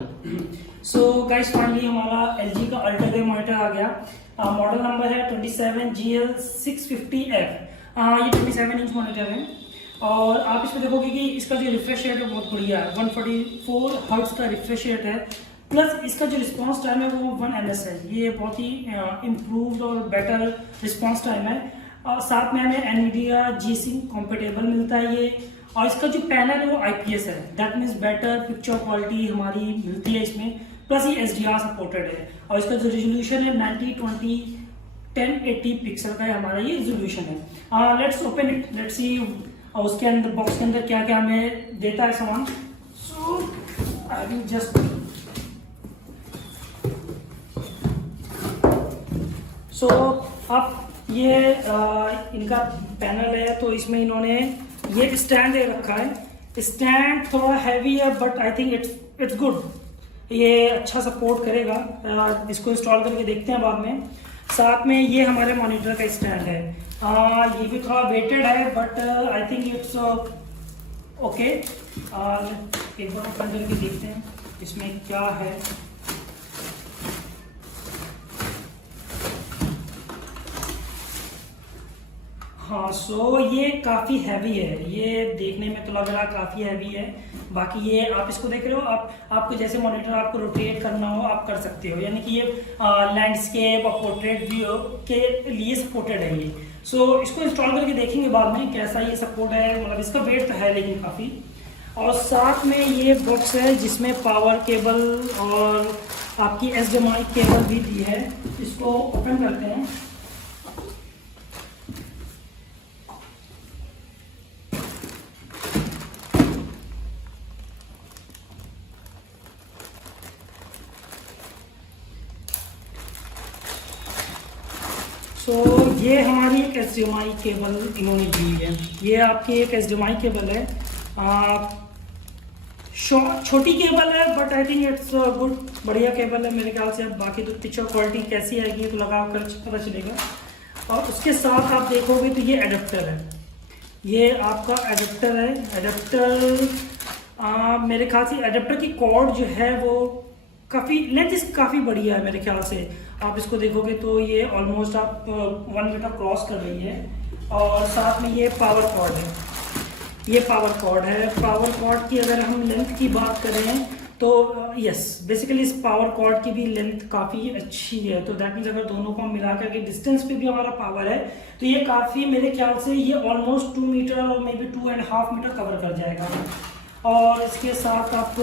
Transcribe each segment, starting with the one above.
So guys finally हमारा LG का ultra monitor आ गया। मॉडल नंबर है 27GL650F। ये 27 इंच मॉनिटर है और आप इसमें देखोगे कि इसका जो रिफ्रेश रेट है बहुत बढ़िया है। 144 हर्ट्ज का रिफ्रेश रेट है, प्लस इसका जो रिस्पांस टाइम है वो 1 ms है। ये बहुत ही इम्प्रूव्ड और बेटर रिस्पांस टाइम है। और साथ में हमें NVIDIA G-Sync कॉम्पेटेबल मिलता है ये। और इसका जो पैनल है वो IPS है, that means better picture quality हमारी मिलती है इसमें। प्लस ये HDR सपोर्टेड है और इसका जो रेजोल्यूशन है 9020x1080 पिक्सल का हमारा ये रेजोल्यूशन है। Let's open it, let's see उसके अंदर बॉक्स के अंदर क्या क्या हमें देता है सामान। सो आई विल जस्ट अब ये इनका पैनल है, तो इसमें इन्होंने ये स्टैंड दे रखा है। स्टैंड थोड़ा हैवी है but I think it's good, ये अच्छा सपोर्ट करेगा। इसको इंस्टॉल करके देखते हैं बाद में। साथ में ये हमारे मॉनिटर का स्टैंड है। ये भी थोड़ा वेटेड है but I think it's okay. एक बार ओपन करके देखते हैं इसमें क्या है। हाँ, सो ये काफ़ी हैवी है, ये देखने में तो लग रहा काफ़ी हैवी है। बाकी ये आप इसको देख रहे हो, आपको जैसे मॉनिटर आपको रोटेट करना हो आप कर सकते हो, यानी कि ये लैंडस्केप और पोर्ट्रेट व्यू के लिए सपोर्टेड है ये। सो इसको इंस्टॉल करके देखेंगे बाद में कैसा ये सपोर्ट है। मतलब इसका वेट तो है लेकिन काफ़ी। और साथ में ये बॉक्स है जिसमें पावर केबल और आपकी HDMI केबल भी दी है। इसको ओपन करते हैं। तो ये हमारी एक HDMI केबल इन्होंने दी है। ये आपकी एक HDMI केबल है, छोटी केबल है but I think it's good, बढ़िया केबल है मेरे ख्याल से। अब बाकी तो पिक्चर क्वालिटी कैसी आएगी तो लगा कर पता चलेगा। और उसके साथ आप देखोगे तो ये एडेप्टर है, ये आपका एडेप्टर है। एडेप्टर मेरे ख्याल से एडेप्टर की कॉर्ड जो है वो काफ़ी लेंथ इसकी काफ़ी बढ़िया है मेरे ख्याल से। आप इसको देखोगे तो ये ऑलमोस्ट आप 1 मीटर क्रॉस कर रही है। और साथ में ये पावर कॉर्ड है, ये पावर कॉर्ड है। पावर कॉर्ड की अगर हम लेंथ की बात करें तो यस, बेसिकली इस पावर कॉर्ड की भी लेंथ काफ़ी अच्छी है। तो दैट मीन्स अगर दोनों को हम मिला करके डिस्टेंस पे भी हमारा पावर है तो ये काफ़ी मेरे ख्याल से ये ऑलमोस्ट 2 मीटर और मे बी 2.5 मीटर कवर कर जाएगा। और इसके साथ आप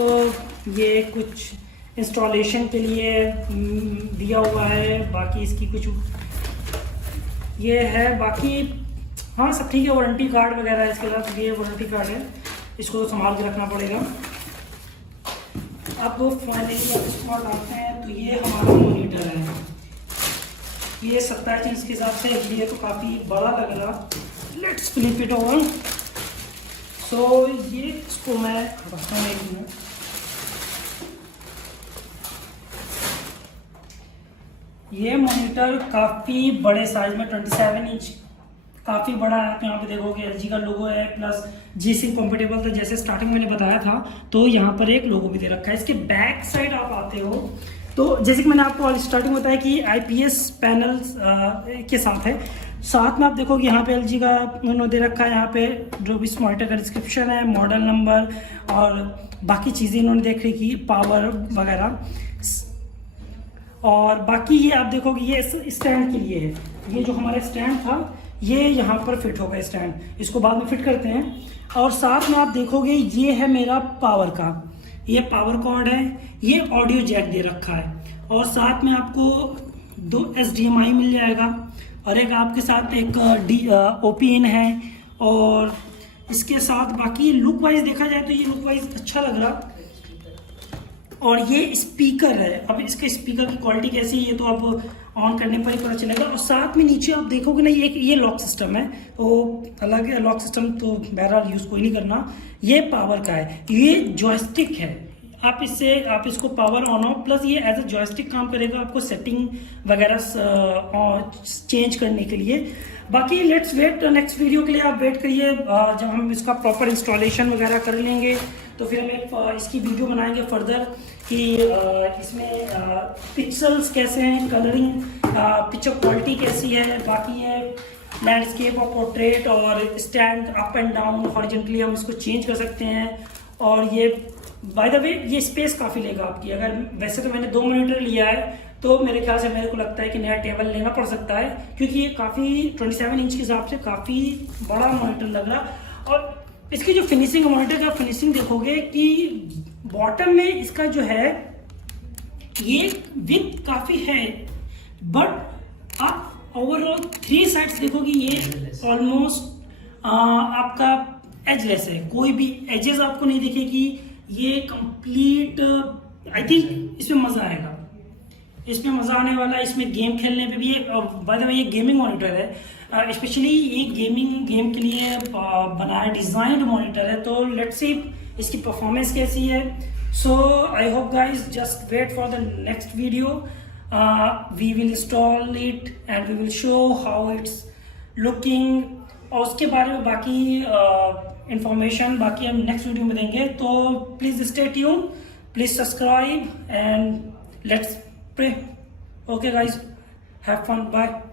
ये कुछ इंस्टॉलेशन के लिए दिया हुआ है। बाकी इसकी कुछ ये है, बाकी हाँ सब ठीक है। वारंटी कार्ड वगैरह है इसके साथ, ये वारंटी कार्ड है, इसको तो संभाल के रखना पड़ेगा। अब फाइनली इसको लाते हैं तो ये हमारा मॉनिटर है। ये 27 इंच के हिसाब से ये तो काफ़ी बड़ा लग रहा। Let's flip it over. So ये इसको मैं रखता हूँ 1 मिनट। ये मॉनिटर काफ़ी बड़े साइज में 27 इंच काफ़ी बड़ा है। आप यहाँ पे देखोगे LG का लोगो है, प्लस G-Sync कॉम्पेटेबल था जैसे स्टार्टिंग मैंने बताया था। तो यहाँ पर एक लोगो भी दे रखा है। इसके बैक साइड आप आते हो तो जैसे कि मैंने आपको स्टार्टिंग बताया कि IPS पैनल के साथ है। साथ में आप देखोगे यहाँ पे LG का उन्होंने दे रखा है। यहाँ पे जो भी इस मॉनिटर का डिस्क्रिप्शन है, मॉडल नंबर और बाकी चीज़ें इन्होंने देख रही की पावर वगैरह। और बाकी ये आप देखोगे ये स्टैंड के लिए है। ये जो हमारा स्टैंड था ये यहाँ पर फिट होगा स्टैंड, इसको बाद में फिट करते हैं। और साथ में आप देखोगे ये है मेरा पावर का, ये पावर कॉर्ड है, ये ऑडियो जैक दे रखा है। और साथ में आपको 2 HDMI मिल जाएगा और एक आपके साथ एक OP इन है। और इसके साथ बाकी लुक वाइज देखा जाए तो ये लुक वाइज अच्छा लग रहा। और ये स्पीकर है, अब इसके स्पीकर की क्वालिटी कैसी है ये तो अब ऑन करने पर ही पता चलेगा। और साथ में नीचे आप देखोगे ना ये लॉक सिस्टम है, तो अलग है लॉक सिस्टम, तो बहरहाल यूज़ कोई नहीं करना। ये पावर का है, ये जॉयस्टिक है। आप इसको पावर ऑन ऑफ, प्लस ये एज अ जॉयस्टिक काम करेगा आपको सेटिंग वगैरह चेंज करने के लिए। बाकी लेट्स वेट नेक्स्ट वीडियो के लिए, आप वेट करिए जब हम इसका प्रॉपर इंस्टॉलेशन वगैरह कर लेंगे तो फिर हम एक इसकी वीडियो बनाएंगे फर्दर कि इसमें पिक्सल्स कैसे हैं, कलरिंग, पिक्चर क्वालिटी कैसी है, बाकी है लैंडस्केप और पोर्ट्रेट और stand up and down horizontally हम इसको चेंज कर सकते हैं। और ये बाय द वे ये स्पेस काफ़ी लेगा आपकी। अगर वैसे तो मैंने 2 मॉनिटर लिया है तो मेरे ख्याल से मेरे को लगता है कि नया टेबल लेना पड़ सकता है, क्योंकि ये काफ़ी 27 इंच के हिसाब से काफ़ी बड़ा मॉनिटर लग रहा। और इसकी जो फिनिशिंग, मॉनिटर का फिनिशिंग देखोगे कि बॉटम में इसका जो है ये विड्थ काफ़ी है, बट आप ओवरऑल 3 साइड्स देखोगे ये ऑलमोस्ट आपका एजलेस है, कोई भी एजेस आपको नहीं दिखेगी। ये कंप्लीट आई थिंक इसमें मज़ा आएगा, इसमें मज़ा आने वाला है। इसमें गेम खेलने पे भी बाय द वे ये गेमिंग मॉनिटर है, स्पेशली ये गेम के लिए बनाया डिज़ाइंड मॉनिटर है। तो लेट्स सी इसकी परफॉर्मेंस कैसी है। So I hope guys just wait for the next video, we will install it and we will show how it's looking, और उसके बारे में बाकी इंफॉर्मेशन बाकी हम नेक्स्ट वीडियो में देंगे। तो please stay tune, please subscribe and let's pray. Okay guys, have fun, bye.